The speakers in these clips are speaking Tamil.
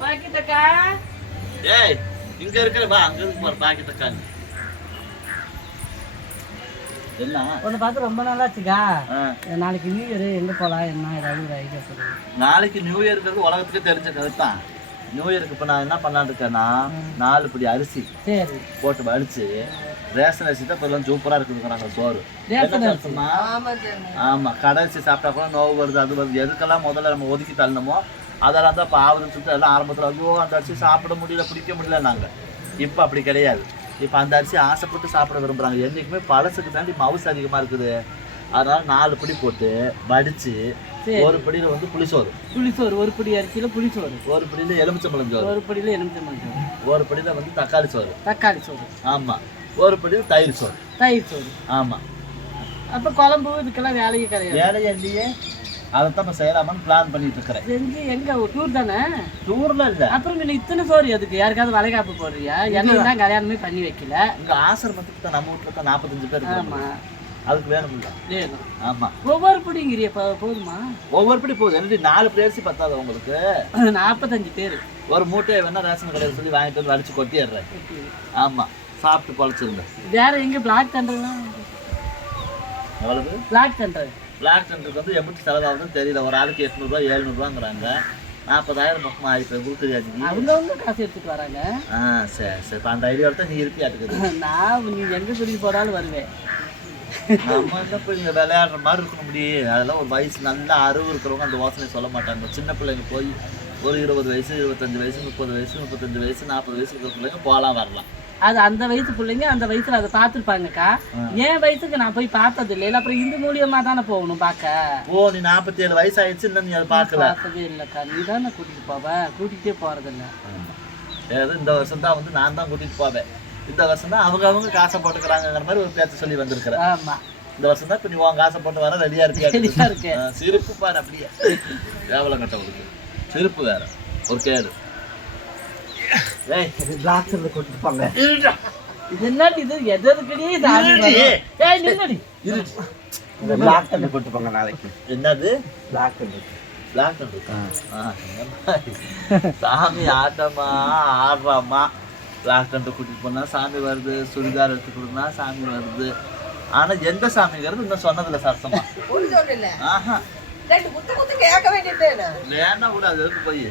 பாக்கிட்டக்கா ஏய் இங்க இருக்கிற வா அங்க இருக்கு பாரு பாக்கெட் தக்காளி என்ன? உன்னை பார்த்து ரொம்ப நாளாச்சுக்கா. நாளைக்கு நியூ இயர் எங்க போலாம் என்ன ஏதாவது ஒரு ஐடியா சொல்லுங்க நாளைக்கு நியூ இயர்ங்கிறது உலகத்துக்கே தெரிஞ்ச கதை தான். நியூ இயருக்கு இப்போ நான் என்ன பண்ணலான்னு இருக்கேன்னா நாலு படி அரிசி சரி. போட்டு வடிச்சு ரேஷன் அரிசி தான் இப்போ சூப்பராக இருக்குது நாங்கள் சோறு? ஆமா கடை அரிசி சாப்பிட்டா கூட நோவு வருது அது வருது. எதுக்கெல்லாம் முதல்ல நம்ம ஒதுக்கி தள்ளணுமோ அதெல்லாம் தான் இப்போ சொல்லிட்டு எல்லாம் ஆரம்பத்தில் ஐயோ அந்த அரிசி சாப்பிட முடியல பிடிக்க முடியல நாங்கள் இப்போ அப்படி கிடையாது. இப்போ அந்த அரிசி ஆசைப்பட்டு சாப்பிட விரும்புகிறாங்க என்றைக்குமே பழசுக்கு தாண்டி மவுசு அதிகமாக இருக்குது. அதனால நாலு பிடி போட்டு சரி. ஒரு பிடியில் வந்து புளிசோறு. புளிசோறு ஒரு பிடி அரிசியில புளிசோறு. ஒரு பிடியில் எலுமிச்சம்பழம் சோறு. ஒரு பிடியில எலுமிச்சம்பழம் சோறு. ஒரு பிடியில் வந்து தக்காளி சோறு. தக்காளி சோறு. ஆமாம் ஒரு பிடியில் தயிர் சோறு. தயிர் சோறு. ஆமாம் அப்ப குழம்பு இதுக்கெல்லாம் வேலையே கிடையாது. வேலையே இல்லையே. அதை தான் இப்போ செய்யலாமான்னு பிளான் பண்ணிட்டு இருக்கிறேன். செஞ்சு எங்க டூர் தானே? டூரில் இல்லை. அப்புறம் பின்ன இத்தனை சோறு எதுக்கு யாருக்காவது வளைகாப்பு போடுறியா? என்ன தான் கல்யாணமே பண்ணி வைக்கல. இங்க ஆசிரமத்துக்கு தான் நம்ம வீட்டில் தான் நாற்பத்தஞ்சு பேர். ஆமா. அதுக்கு வேணும்ல வேணும். ஆமா. ஒவ்வொரு பிடிங்கிறிய போதுமா? ஒவ்வொரு படி போகுது என்னடி நாலு பிளேட்ஸ் பத்தாது உங்களுக்கு? நாற்பத்தஞ்சு பேர். ஒரு மூட்டையை வேணா ரேஷன் கடையில் சொல்லி வாங்கிட்டு வந்து வடிச்சு கொட்டிடுறேன். ஆமா. சாப்பிட்டு பொழைச்சிருங்க. வேற எங்க? பிளாக் தண்டர்லாம் எவ்வளவு? பிளாக் தண்டர் பிளாக் சென்டருக்கு வந்து எப்படி செலவாகுதுன்னு தெரியல. ஒரு ஆளுக்கு எட்நூறுபா ஏழ்நூறுவாங்கிறாங்க. நாற்பதாயிரம் பக்கம் ஆயிடுச்சு உங்களுக்கு தெரியாது அவங்கவுங்க காசு எடுத்துட்டு வராங்க. ஆ சரி சரி. இப்போ அந்த ஐடியாவில் தான் நீ இருப்பியாட்டுக்குது நான் நீ எங்க சொல்லி போனாலும் வருவேன். நம்ம என்ன இப்போ இங்கே விளையாடுற மாதிரி இருக்கணும் முடியும் அதெல்லாம் ஒரு வயசு நல்லா அறிவு இருக்கிறவங்க அந்த யோசனை சொல்ல மாட்டாங்க. சின்ன பிள்ளைங்க போய் ஒரு இருபது வயசு இருபத்தஞ்சு வயசு முப்பது வயசு முப்பத்தஞ்சு வயசு நாற்பது வயசு இருக்கிற பிள்ளைங்க போகலாம் வரலாம். அது அந்த வயசு பிள்ளைங்க அந்த வயசுல அதை பார்த்துருப்பாங்கக்கா. என் வயசுக்கு நான் போய் பார்த்தது இல்லை. அப்புறம் இந்த மூலியமா தானே போகணும் பார்க்க. ஓ நீ நாற்பத்தி ஏழு வயசு ஆயிடுச்சு இன்னும் நீ அதை பார்க்கல. பார்த்ததே இல்லைக்கா. நீ தானே கூட்டிட்டு போவ? கூட்டிகிட்டே போறதில்ல. இந்த வருஷம் தான் வந்து நான் தான் கூட்டிட்டு போவேன். இந்த வருஷம் தான் அவங்க அவங்க காசை போட்டுக்கிறாங்கிற மாதிரி ஒரு பேச்சு சொல்லி வந்திருக்கிறேன். ஆமா. இந்த வருஷம் தான் இப்போ நீ உன் காசை போட்டு வர ரெடியா ரெடியா இருக்கேன். சிரிப்பு பாரு அப்படியே. கேவலம் கட்டவங்களுக்கு. சிரிப்பு வேற. ஒரு கேடு. டாக்டர்ல கொண்டு போங்க இருடா. இது என்னடி இது? எது எதுக்குடி? இது ஆடி? ஏய் நில்லடி. இரு. டாக்டர்ல கொண்டு போங்க நாளைக்கு. என்னது? பிளாக் ஆ, இந்த மாதிரி. சாமி ஆட்டமா ஆடுறாமா. பிளாக் கண்டு கூட்டிட்டு போனா சாமி வருது சுடிதார் எடுத்து கொடுனா சாமி வருது. ஆனா எந்த சாமிங்கிறது இன்னும் சொன்னதில்ல சொல்லல. ஆஹா. ரெண்டு குத்து குத்து கேட்க வேண்டியது வேண்டாம் கூட அது போய்?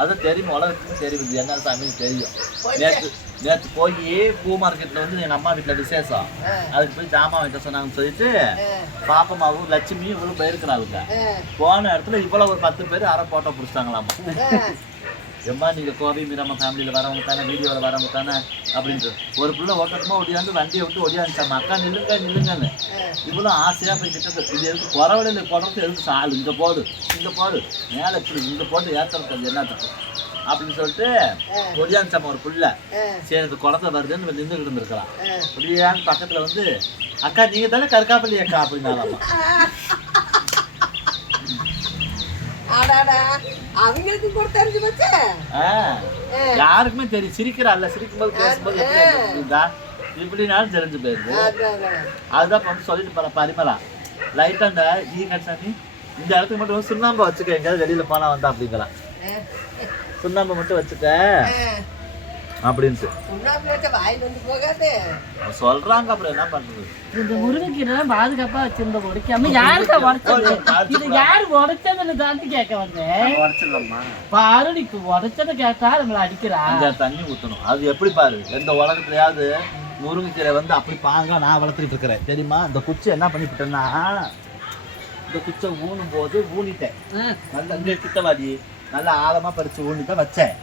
அது தெரியும் உலகத்துக்கு தெரியும் இது என்ன சாமின்னு தெரியும். நேற்று நேற்று போய் பூ மார்க்கெட்ல வந்து எங்க அம்மா வீட்டுல விசேஷம். அதுக்கு போய் ஜாமான் வாங்கிட்டு சொன்னாங்கன்னு சொல்லிட்டு பாப்பமாவும் லட்சுமி இவளும் போயிருக்கிறாளுங்க. போன இடத்துல இவ்வளவு ஒரு பத்து பேர் அரை போட்டோ பிடிச்சிட்டாங்களாமா. எம்மா நீங்க கோவை மீராம ஃபேமிலியில வரவங்க தானே வீடியோவில் வரவங்க தானே அப்படின்ட்டு. ஒரு பிள்ளை ஓட்டமாக ஒடியாந்து வண்டியை விட்டு ஒடியாந்துச்சாமா அக்கா நில்லுங்க நில்லுங்கன்னு. இவ்வளோ ஆசையா போய் கிட்டது இது எதுக்கு? குறவடையில குறத்து எதுக்கு சால் இங்க போடு இங்கே போடு மேலே இப்படி இங்கே போட்டு ஏற்றுறது என்னத்துக்கு அப்படின்னு சொல்லிட்டு ஒடியாந்துச்சாமா ஒரு பிள்ளை. சரி இந்த குழந்தை வருதுன்னு நின்றுக்கிட்டு இருந்திருக்கலாம். ஒடியான்னு பக்கத்துல வந்து அக்கா நீங்கள் தானே கருக்காப்பள்ளி அக்கா? அப்படின்னாலாமா ஆடாடா அவங்களுக்கு கூட தெரிஞ்சு போச்சு யாருக்குமே தெரியும். சிரிக்கிறாள்ல சிரிக்கும்போது பேசும்போது எப்படி அந்த புரியுதா? இப்படினாலும் தெரிஞ்சு போயிருது. அதுதான் இப்ப வந்து சொல்லிட்டு போற பரிமளா. லைட்டா இந்த ஈ கட்சாமி இந்த இடத்துக்கு மட்டும் சுண்ணாம்பு வச்சுக்க எங்கேயாவது வெளியில போனா வந்தா அப்படிங்கலாம் சுண்ணாம்பு மட்டும் வச்சுக்க. அப்படின்ட்டு. சொல்றாங்க அப்புறம் என்ன பண்றது? இந்த முருங்கைக்கீரை பாதுகாப்பா வச்சிருந்த உடைக்காம யாருக்கா உடைச்சது? இது யாரு உடைச்சதுன்னு தாண்டி கேட்க வந்தேன். உடச்சிடலாமா? பாரு நீ உடைச்சதை கேட்டா நம்மள அடிக்கிறா. அஞ்சு தண்ணி ஊத்தணும். அது எப்படி பாரு? எந்த உலகத்துலயாவது முருங்கைக்கீரை வந்து அப்படி பாங்க நான் வளர்த்துட்டு இருக்கிறேன். தெரியுமா? இந்த குச்சி என்ன பண்ணிவிட்டேன்னா இந்த குச்சை ஊனும் போது ஊனிட்டேன் நல்ல இங்கே கிட்டவாடி நல்லா ஆழமா பறிச்சு ஊனி தான் வச்சேன்.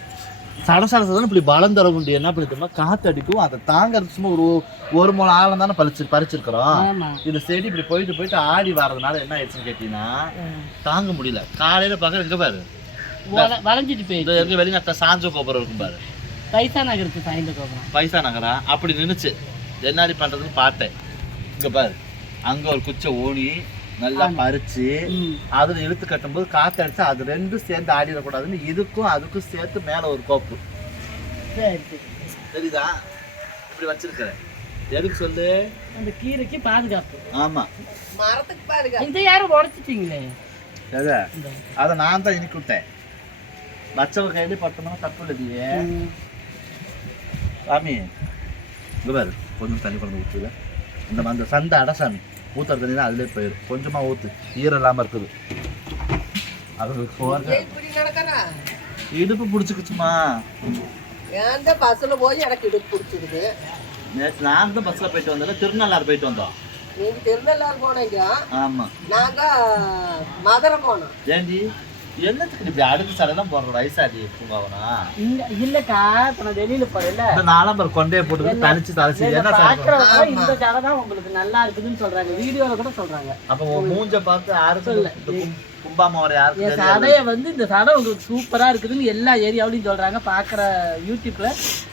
சட சட சடன்னு இப்படி பலம் தர முடியும் என்ன பண்ணிட்டோம்னா காத்து அடிக்கும் அதை தாங்கிறது சும்மா ஒரு ஒரு மூணு ஆழம் தானே பறிச்சு பறிச்சிருக்கிறோம். இந்த செடி இப்படி போயிட்டு போயிட்டு ஆடி வர்றதுனால என்ன ஆயிடுச்சுன்னு கேட்டீங்கன்னா தாங்க முடியல. காலையில பார்க்க எங்க பாரு. வள- வளைஞ்சிட்டு போயிடுச்சு. இந்த எங்க வெளிநாட்டில் சாஞ்ச கோபுரம் இருக்கும் பாரு. பைசா நகருக்கு சாய்ந்த கோபுரம். பைசா நகரா? அப்படி நின்னுச்சு. என்னடி பண்றதுன்னு பார்த்தேன். இங்க பாரு. அங்க ஒரு குச்சை ஓணி நல்லா பறிச்சு. அதுல இழுத்து கட்டும்போது காத்து அடிச்சு அது ரெண்டும் சேர்ந்து ஆடிடக்கூடாதுன்னு இதுக்கும் அதுக்கும் சேர்த்து மேல ஒரு கோப்பு. சரி சரி. தெரியுதா? இப்படி வச்சிருக்கிறேன். எதுக்கு சொல்லு? அந்த கீரைக்கு பாதுகாப்பு. ஆமா. மரத்துக்கு பாருங்க இதை யாரும் உடைச்சிட்டீங்களே? சரி அதை நான் தான் இனிக்கு விட்டேன் வச்சவங்க கையில பட்டோம்னா தப்பு இல்லையே சாமி இங்க பாரு கொஞ்சம் தண்ணி கொண்டு ஊற்றுல இந்த அந்த சந்தை அடை சாமி ஊற்றுற தண்ணி தான் அதுலேயே போயிடும் கொஞ்சமா ஊற்று ஈரம் இல்லாமல் இருக்குது. அது இடுப்பு பிடிச்சிக்கிச்சுமா. ஏன் பஸ்ல போய் எனக்கு இடுப்பு பிடிச்சிருக்குது நேற்று நான் தான் பஸ்ஸில் போயிட்டு வந்தேன் திருநள்ளாறு போயிட்டு வந்தோம். நீங்க திருநெல்வேலி போனீங்க. ஆமாம் நாங்க மதுரை போனோம். ஏண்டி என்னத்துக்கு இப்படி அடுக்கு சடையெல்லாம் போடுற வயசாடி பூங்காவனா? இல்ல இல்லக்கா இப்ப நான் வெளியில போறேன்ல. நாலாம் கொண்டையை போட்டு தனிச்சு தலைச்சு என்ன இந்த ஜடை தான் உங்களுக்கு நல்லா இருக்குதுன்னு சொல்றாங்க. வீடியோல கூட சொல்றாங்க. அப்போ உன் மூஞ்ச பார்த்து யாருக்கும் இந்த கும்- கும்பாமா வர. சடையை வந்து இந்த சடை உங்களுக்கு சூப்பரா இருக்குதுன்னு எல்லா ஏரியாவிலையும் சொல்றாங்க. பாக்குற யூடியூப்ல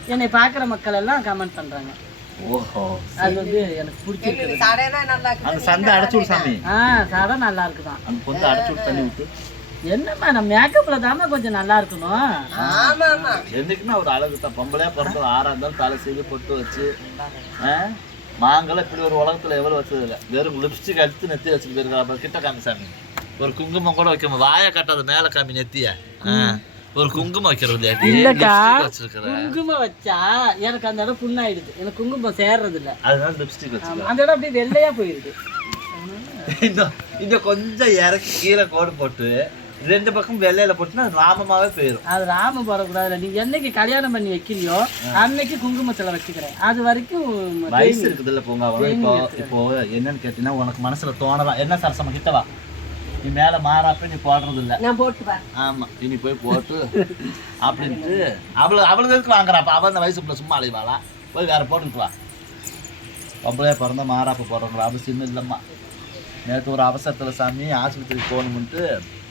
என்னை பாக்குற மக்கள் எல்லாம் கமெண்ட் பண்றாங்க. ஓஹோ அது வந்து எனக்கு பிடிச்சிருக்கு. அந்த சண்டை அடைச்சு விடு சாமி. ஆ சடை நல்லா இருக்குதான். அந்த கொஞ்சம் அடைச்சு விட்டு தண்ணி விட்டு. என்னம்மா நம்ம மேக்கப்ல தாம்மா கொஞ்சம் நல்லா இருக்கணும். ஆமா ஆமா என்னைக்குமே ஒரு அழகு தான் பொம்பளையா பிறந்த ஆறா இருந்தாலும் தலை செய்து பொட்டு வச்சு? மாங்கெல்லாம் இப்படி ஒரு உலகத்துல எவ்வளவு வச்சது இல்லை வெறும் லிப்ஸ்டிக் அடித்து நெத்தி வச்சுட்டு போயிருக்கா. கிட்ட காமி சாமி. ஒரு குங்குமம் கூட வைக்காம வாயை கட்டாத மேல காமி நெத்திய. ஒரு குங்குமம் வைக்கிறது இல்லக்கா. குங்குமம் வச்சா எனக்கு அந்த இடம் புண்ணாயிடுது எனக்கு குங்குமம் சேர்றது இல்ல அதனால லிப்ஸ்டிக் வச்சுக்க அந்த இடம் அப்படியே வெள்ளையா போயிடுது இன்னும் கொஞ்சம் இறக்கி கீழே கோடு போட்டு ரெண்டு பக்கம் வெள்ளையில போட்டுனா அது நாமமாவே போயிடும் அது ராம போடக்கூடாதுல நீ என்னைக்கு கல்யாணம் பண்ணி வைக்கிறியோ அன்னைக்கு குங்குமத்துல வச்சுக்கிறேன். அது வரைக்கும் வயசு இருக்குதுல்ல போங்க. இப்போ இப்போ என்னன்னு கேட்டீங்கன்னா உனக்கு மனசுல தோணலாம் என்ன சரசமா கிட்டவா நீ மேல மாறாப்ப நீ போடுறது இல்ல நான் போட்டு ஆமா இனி போய் போட்டு அப்படின்ட்டு அவளு அவளுக்கு எதுக்கு வாங்குறாப்ப? அவள் அந்த வயசுக்குள்ள சும்மா அலைவாளா? போய் வேற போட்டுக்கிட்டு வா. பொம்பளையா பிறந்தா மாறாப்ப போடுறவங்களா அவசியம் இல்லைம்மா. நேற்று ஒரு அவசரத்தில் சாமி ஆஸ்பத்திரிக்கு போகணும்ட்டு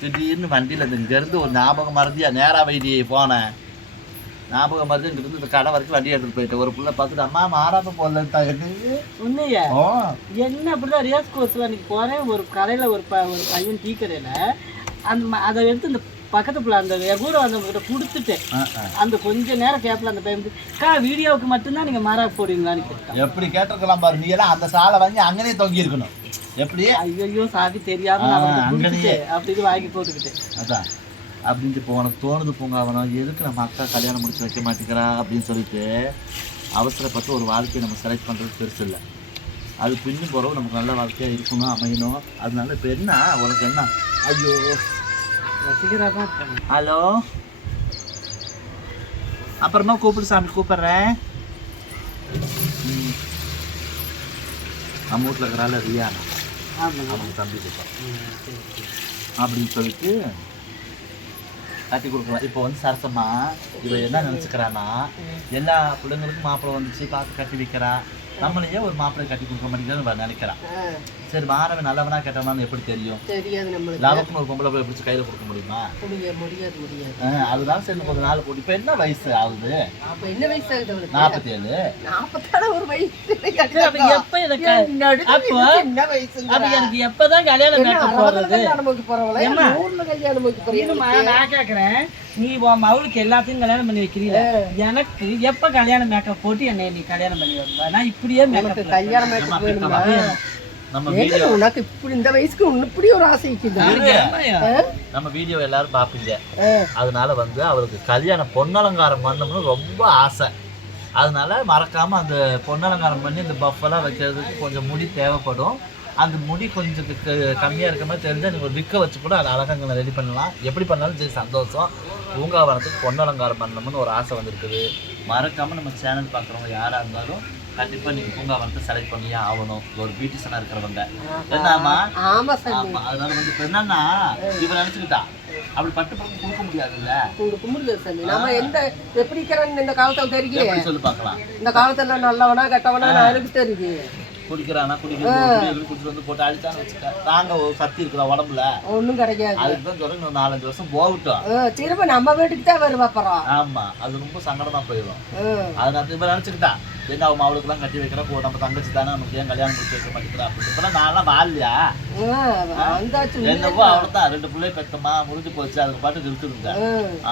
திடீர்னு வண்டியில் இங்கேருந்து ஒரு ஞாபகம் மறந்தியா நேரா வைடி போனேன். ஞாபகம் மறந்து இங்கிருந்து இந்த கடை வரைக்கும் வண்டி எடுத்துட்டு போயிட்டேன். ஒரு பிள்ளை பார்த்துட்டு அம்மா மாறாப்ப போடலன்ட்டா என்னது? உண்மையா? என்ன அப்படிதான் ரியாஸ் கோர்ஸ்ல அன்னைக்கு போறேன். ஒரு கடையில ஒரு ப ஒரு பையன் டீ கடையில அந்த அதை எடுத்து இந்த பக்கத்து பிள்ளை அந்த கூட வந்தவங்க கிட்ட கொடுத்துட்டேன். ஆ, ஆ. வந்து அந்த கொஞ்ச நேரம் கேப்ல அந்த பையன் அக்கா வீடியோவுக்கு மட்டும்தான் நீங்க மாறா போடுவீங்களான்னு கேட்டான். எப்படி கேட்டிருக்கலாம் பாரு நீ எல்லாம் அந்த சாலை வாங்கி அங்கனே தொங்கி இருக்கணும் எப்படி? ஐயோ சாதி தெரியாம அப்படின்னு வாங்கி போட்டுக்கிட்டேன் அதான். அப்படின்ட்டு இப்போ உனக்கு தோணுது போங்க அவனும் எதுக்கு நம்ம அக்கா கல்யாணம் முடிச்சு வைக்க மாட்டேங்கிறா அப்படின்னு சொல்லிட்டு அவசரப்பட்டு ஒரு வாழ்க்கையை நம்ம செலக்ட் பண்ணுறது பெருசு இல்லை. அது பின்னும் போகிறோம் நமக்கு நல்ல வாழ்க்கையாக இருக்கணும் அமையணும். அதனால இப்போ என்ன? உனக்கு என்ன? ஐயோ. ஹலோ? அப்புறமா கூப்பிடு சாமி கூப்பிட்றேன். நம்ம வீட்டில் இருக்கிறாள் ரியானா? அவங்க தம்பி சரி. அப்படின்னு சொல்லிட்டு கட்டி கொடுக்கலாம். இப்போ வந்து சரசம்மா இவ என்ன நினச்சிக்கிறான்னா எல்லா பிள்ளைங்களுக்கும் மாப்பிள்ளை வந்துச்சு பார்த்து கட்டி வைக்கிறா. நம்மளையே ஒரு மாப்பிள்ளை கட்டி கொடுக்க மாட்டேங்கிறன்னு நினைக்கிறா. சரி மாறவன் நல்லவனா கெட்டவனான்னு எப்படி தெரியும்? தெரியாது நம்மளுக்கு. லாபக்குன்னு ஒரு பொம்பளை போய் பிடிச்சி கையில் கொடுக்க முடியுமா? முடியாது முடியாது முடியாது. ஆ, அதுதான் சரி கொஞ்ச நாள் போட்டு. இப்போ என்ன வயசு ஆகுது? அப்ப என்ன வயசு ஆகுது அவளுக்கு? நாற்பத்தி ஏழு நாற்பத்தாறு ஒரு வயசு. எப்ப எனக்கு என்ன அப்ப. எனக்கு எப்பதான் கல்யாணம்? ஊர்ல இருமா, போறீங்க நான் கேக்குறேன். நீ உன் மவுளுக்கு எல்லாத்தையும் கல்யாணம் பண்ணி வைக்கிறீல? எனக்கு எப்ப கல்யாணம் மேக்கப் போட்டு என்னை நீ கல்யாணம் பண்ணி வருவா நான் இப்படியே மேக்கப் கல்யாணம் மேக்கப் வேணுமா? நம்ம உனக்கு இப்படி இந்த வயசுக்கு உன்ன இப்படி ஒரு ஆசை நம்ம வீடியோ எல்லாரும் பார்ப்பீங்க. அதனால வந்து அவருக்கு கல்யாணம் பொன்னலங்காரம் பண்ணணும்னு ரொம்ப ஆசை. அதனால மறக்காம அந்த பொன்னலங்காரம் பண்ணி அந்த பஃபெல்லாம் வைக்கிறதுக்கு கொஞ்சம் முடி தேவைப்படும். அந்த முடி கொஞ்சம் க- கம்மியா இருக்க மாதிரி தெரிஞ்சா நீங்க ஒரு விக்க வச்சு கூட அதை அழகங்களை ரெடி பண்ணலாம். எப்படி பண்ணாலும் சரி சந்தோஷம். பூங்காவனத்துக்கு பொன்னலங்காரம் பண்ணணும்னு ஒரு ஆசை வந்திருக்குது. மறக்காம நம்ம சேனல் பார்க்குறவங்க யாரா இருந்தாலும் கண்டிப்பா நீங்க பூங்காவனத்தை செலக்ட் பண்ணியே ஆகணும். ஒரு பியூட்டிஷனா இருக்கிறவங்க. என்னம்மா? ஆமா சாமி. ஆமா அதனால வந்து இப்ப என்னன்னா இவன் நினைச்சுக்கிட்டா அப்படி பட்டு பக்கம் கொடுக்க முடியாதுல்ல? உங்களுக்கு முடியல சாமி. நம்ம எந்த எப்படி இருக்கிறான்னு இந்த காலத்துல தெரியும் சொல்லி பார்க்கலாம். இந்த காலத்துல நல்லவனா கெட்டவனா நான் எனக்கு தெரியுது? குடிக்கிறானா குடிக்கிறது குடிச்சிட்டு வந்து போட்டு அடிச்சான்னு வச்சுக்க. தாங்க ஒரு சக்தி இருக்கிற உடம்புல. ஒண்ணும் கிடைக்காது அதுக்கு தான் இன்னும் நாலஞ்சு வருஷம் போகட்டும். திரும்ப நம்ம வீட்டுக்கு தான் வருவா அப்புறம் ஆமா அது ரொம்ப சங்கடமா போயிடும். அதனால இவன் நினைச்சுக்கிட்டா என்ன அவன் அவளுக்குலாம் கட்டி வைக்கிறா. போ நம்ம தங்கச்சி தானே நமக்கு ஏன் கல்யாணம் முடிச்சு வைக்க மாட்டேங்கிறா அப்படின்னு. இப்பெல்லாம் நான்லாம் வாழலையா என்னவோ அவ்வளோதான் ரெண்டு பிள்ளை பெத்தமா முடிஞ்சு போச்சு. அதுக்கு பாட்டுக்கு இருக்குதுங்க.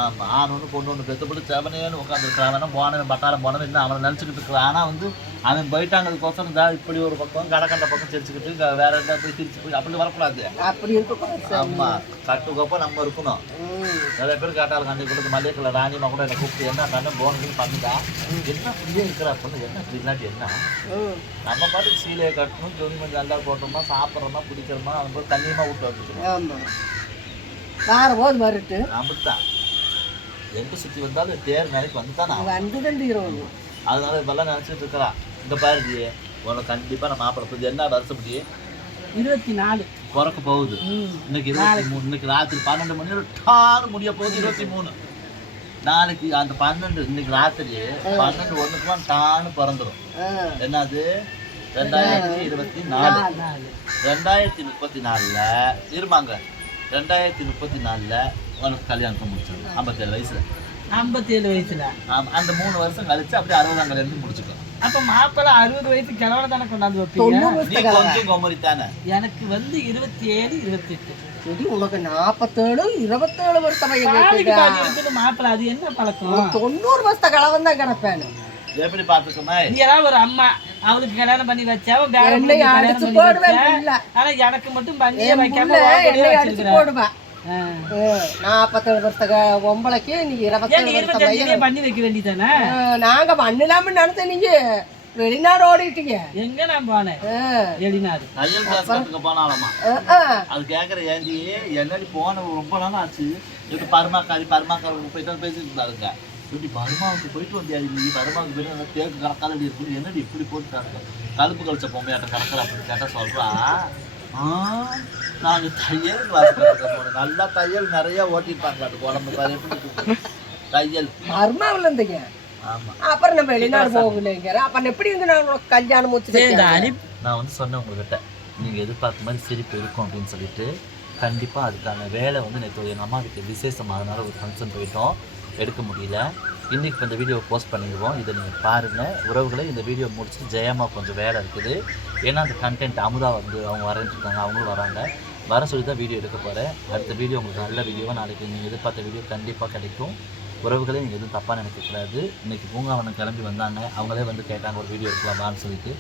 ஆமா ஆண் ஒன்று பொண்ணு ஒன்று பெத்த பிள்ளை செவனேன்னு உட்காந்துருக்கான் அவன் போனவன் பட்டாளம் போனவன் இன்னும் அவனை நினச்சிக்கிட்டு இருக்கிறான். ஆனால் வந்து அவன் போயிட்டாங்கிறதுக்கோசரம் தான் இப்படி ஒரு பக்கம் கடக்கண்ட பக்கம் சிரிச்சுக்கிட்டு வேற எந்த போய் சிரிச்சு போய் அப்படி வரக்கூடாது. அப்படி இருக்கக்கூடாது ஆமா கட்டுக்கோப்ப நம்ம இருக்கணும். நிறைய பேர் கேட்டாலும் கொடுத்து மல்லிகைல ராணிமா கூட என்னை கூப்பிட்டு என்ன கண்ணு போனதுன்னு பண்ணுதா என்ன இப்படியே இருக்கிறா பொண்ணு? என்ன இப்படி இல்லாட்டி என்ன. நம்ம பாட்டுக்கு சீலையை கட்டணும் கொஞ்சம் நல்லா போட்டோமா சாப்பிட்றோமா பிடிக்கிறோமா அது போய் தண்ணியமா விட்டு வந்துக்கணும் ஆமா. வார போது வருட்டு அப்படித்தான். எங்க சுத்தி வந்தாலும் தேர் நிலைக்கு வந்து தான் வந்து தீரும் அதனால இப்பெல்லாம் நினைச்சிட்டு இருக்கிறா. இந்த பாருடி உனக்கு கண்டிப்பா நம்ம மாப்பிள்ளை புரிஞ்சு என்ன வருஷப்படி? இருபத்தி நாலு பிறக்க போகுது. இன்னைக்கு இருபத்தி மூணு இன்னைக்கு ராத்திரி பன்னெண்டு மணி டான்னு முடிய போகுது இருபத்தி மூணு. நாளைக்கு அந்த பன்னெண்டு இன்னைக்கு ராத்திரி பன்னெண்டு ஒண்ணுக்குலாம் டான்னு பிறந்துரும். ஆ. என்னது? ரெண்டாயிரத்தி இருபத்தி நாலு. ரெண்டாயிரத்தி முப்பத்தி நாலுல இருமாங்க ரெண்டாயிரத்தி முப்பத்தி நாலுல உனக்கு கல்யாணத்தை முடிச்சிடும் ஐம்பத்தேழு வயசுல. ஐம்பத்தேழு வயசுல. ஆமா அந்த மூணு வருஷம் கழிச்சு அப்படியே அறுபதாம் கல்யாணம் முடிச்சுக்கோ அப்ப மாப்பிள்ளை அறுபது வயசு கிழவனை தானே கொண்டாந்து வைப்பீங்க? கொஞ்சம் கோமரி தானே. எனக்கு வந்து இருபத்தி ஏழு இருபத்தி எட்டு சரி உனக்கு நாற்பத்தேழு இருபத்தேழு வருஷம் பையன் மாப்பிள்ளை அது என்ன பழக்கம்? தொண்ணூறு வருஷத்த கலவன் தான் கிடப்பேன். எப்படி பாத்துக்கோமா நீ எல்லாம் ஒரு அம்மா அவளுக்கு கல்யாணம் பண்ணி வச்சா அவன் வேற என்னை பொண்ணுக்கு கல்யாணம் அடிச்சு பண்ணி. ஆனா எனக்கு மட்டும் பண்ணியே என் வைக்காம. போடுவேன். நாற்பத்தேழு வருஷத்துக்கு ஒம்பளைக்கு நீ இருபத்தேழு வருஷம் பண்ணி வைக்க வேண்டியதானே? நாங்க பண்ணலாம்னு நினைச்ச நீங்க. வெளிநாடு ஓடிட்டீங்க. எங்க நான் போனேன்? வெளிநாடு. தையல் கிளாஸ் கத்துக்க போனாலமா. அது கேக்குற ஏண்டி? என்னடி போன ரொம்ப நாள் ஆச்சு. இப்ப பருமாக்காரி பருமாக்காரி போயிட்டு பேசிட்டு இருந்தாருங்க. இப்படி பருமாவுக்கு போயிட்டு வந்தியா நீ? பருமாவுக்கு போயிட்டு அந்த தேக்கு கணக்காலடி இருக்குது என்னடி இப்படி போட்டுட்டாங்க கழுப்பு கழிச்ச பொம்மையாட்ட கணக்கில் அப்படின்னு கேட்டா சொல்றா ஆ நாங்க தையல் கிளாஸ் கற்றுக்க போனோம் நல்லா தையல் நிறைய ஓட்டிருப்பாங்க அது உடம்பு பாரு எப்படி இருக்கு. தையல். மர்மாவில் இருந்தீங்க? அப்புறம் நம்ம வெளிநாடு போகலைங்கிற. அப்புறம் எப்படி இருந்து நான் கல்யாணம் முடிச்சு நான் வந்து சொன்னேன் உங்ககிட்ட. நீங்கள் எதிர்பார்த்த மாதிரி சிரிப்பு இருக்கும் அப்படின்னு சொல்லிட்டு. கண்டிப்பாக அதுக்கான வேலை வந்து நேற்று எங்கள் அம்மா வீட்டு விசேஷம் அதனால ஒரு ஃபங்க்ஷன் போயிட்டோம். எடுக்க முடியல. இன்றைக்கி இந்த வீடியோவை போஸ்ட் பண்ணிடுவோம். இதை நீங்கள் பாருங்கள் உறவுகளை இந்த வீடியோ முடிச்சுட்டு ஜெயம்மா கொஞ்சம் வேலை இருக்குது. ஏன்னா அந்த கண்டென்ட் அமுதா வந்து அவங்க வரேன்னு இருக்காங்க. அவங்களும் வராங்க. வர சொல்லி தான் வீடியோ எடுக்க போகிறேன் அடுத்த வீடியோ உங்களுக்கு நல்ல வீடியோவாக நாளைக்கு நீங்கள் எதிர்பார்த்த வீடியோ கண்டிப்பாக கிடைக்கும். உறவுகளே நீங்கள் எதுவும் தப்பாக நினைக்கக்கூடாது இன்றைக்கி பூங்காவனம் கிளம்பி வந்தாங்க. அவங்களே வந்து கேட்டாங்க ஒரு வீடியோ எடுக்கலாமான்னு சொல்லிட்டு.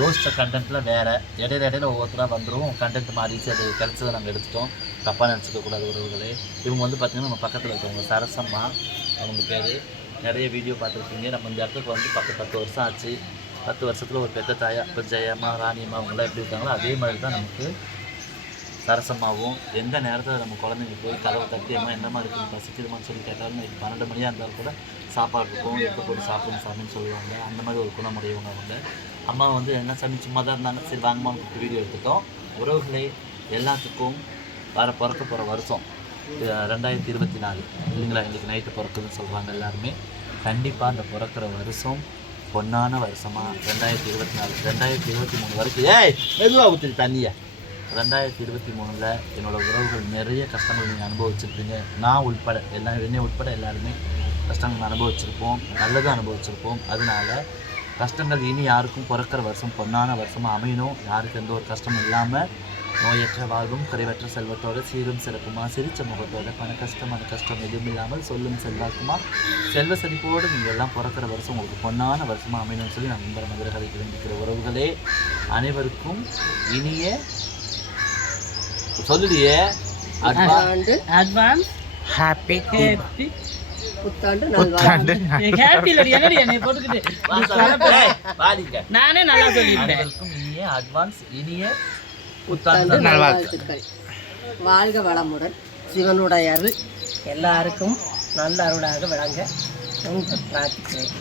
யோசித்த கண்டென்ட்டில் வேறு இடையில இடையில ஒவ்வொருத்தராக வந்துடும் கண்டென்ட் மாறிச்சு அது கிடச்சதை நாங்கள் எடுத்துட்டோம். தப்பாக நினச்சிக்க கூடாது உறவுகளே. இவங்க வந்து பார்த்திங்கன்னா நம்ம பக்கத்தில் இருக்கவங்க. சரசம்மா அவங்க பேர். நிறைய வீடியோ பார்த்துருக்கீங்க. நம்ம இந்த இடத்துக்கு வந்து பத்து பத்து வருஷம் ஆச்சு. பத்து வருஷத்தில் ஒரு பெத்த தாயா இப்போ ஜெயம்மா ராணியம்மா அவங்களாம் எப்படி இருக்காங்களோ அதே மாதிரி தான் நமக்கு சரசமாகவும் எந்த நேரத்தில் நம்ம குழந்தைங்க போய் கதவை தட்டியம்மா மாதிரி இருக்கும் பசிக்குதுமான்னு சொல்லி கேட்டாலும் நைட்டு பன்னெண்டு மணியாக இருந்தாலும் கூட சாப்பாடு இருக்கும் எப்போ போட்டு சாப்பிடும் சாமின்னு சொல்லுவாங்க. அந்த மாதிரி ஒரு குணமுடையவங்க அவங்க. அம்மா வந்து என்ன சாமி சும்மா தான் இருந்தாங்க. சரி வாங்கம்மான்னு கூப்பிட்டு வீடியோ எடுத்துட்டோம். உறவுகளை எல்லாத்துக்கும் வர பிறக்க போகிற வருஷம் ரெண்டாயிரத்தி இருபத்தி நாலு. இல்லைங்களா? இன்றைக்கி நைட்டு பிறக்குதுன்னு சொல்கிறாங்க எல்லாருமே. கண்டிப்பாக அந்த பிறக்கிற வருஷம் பொன்னான வருஷமா? ரெண்டாயிரத்தி இருபத்தி நாலு ரெண்டாயிரத்தி இருபத்தி மூணு வரைக்கும். ஏய் மெதுவாக ஊற்றுது தண்ணியை. ரெண்டாயிரத்தி இருபத்தி மூணில் என்னோட உறவுகள் நிறைய கஷ்டங்கள் நீங்கள் அனுபவிச்சிருப்பீங்க. நான் உட்பட எல்லா என்னை உட்பட எல்லாருமே கஷ்டங்கள் அனுபவிச்சிருப்போம். நல்லது அனுபவிச்சிருப்போம். அதனால கஷ்டங்கள் இனி யாருக்கும் பிறக்கிற வருஷம் பொன்னான வருஷமாக அமையணும். யாருக்கு எந்த ஒரு கஷ்டமும் இல்லாமல் நோயற்ற வாழ்வும் குறைவற்ற செல்வத்தோட சீரும் சிறப்புமா சிரிச்ச முகத்தோட பண கஷ்டம் மன கஷ்டம் எதுவும் இல்லாமல் சொல்லும் செல்வாக்குமா செல்வ செழிப்போடு நீங்கள் எல்லாம் பிறக்கிற வருஷம் உங்களுக்கு பொன்னான வருஷமாக அமையணும்னு சொல்லி நான் நண்பர் மதுரை கதைக்கு வேண்டிக்கிற உறவுகளே அனைவருக்கும் இனிய சொல்லுடியே. அட்வான்ஸ். ஹாப்பி ஹேப்பி புத்தாண்டு நல்வாழ்வு ஹேப்பி இல்லடி என்னடி என்னை போட்டுக்கிட்டு? நானே நல்லா சொல்லிட்டேன் இனிய அட்வான்ஸ் இனிய புத்தாண்டு புத்தாண்டு நல்வாழ்த்துக்கள். வாழ்க வளமுடன். சிவனுடைய அருள். எல்லாருக்கும் நல்ல அருளாக விளங்க. பிரார்த்திக்கிறேன்.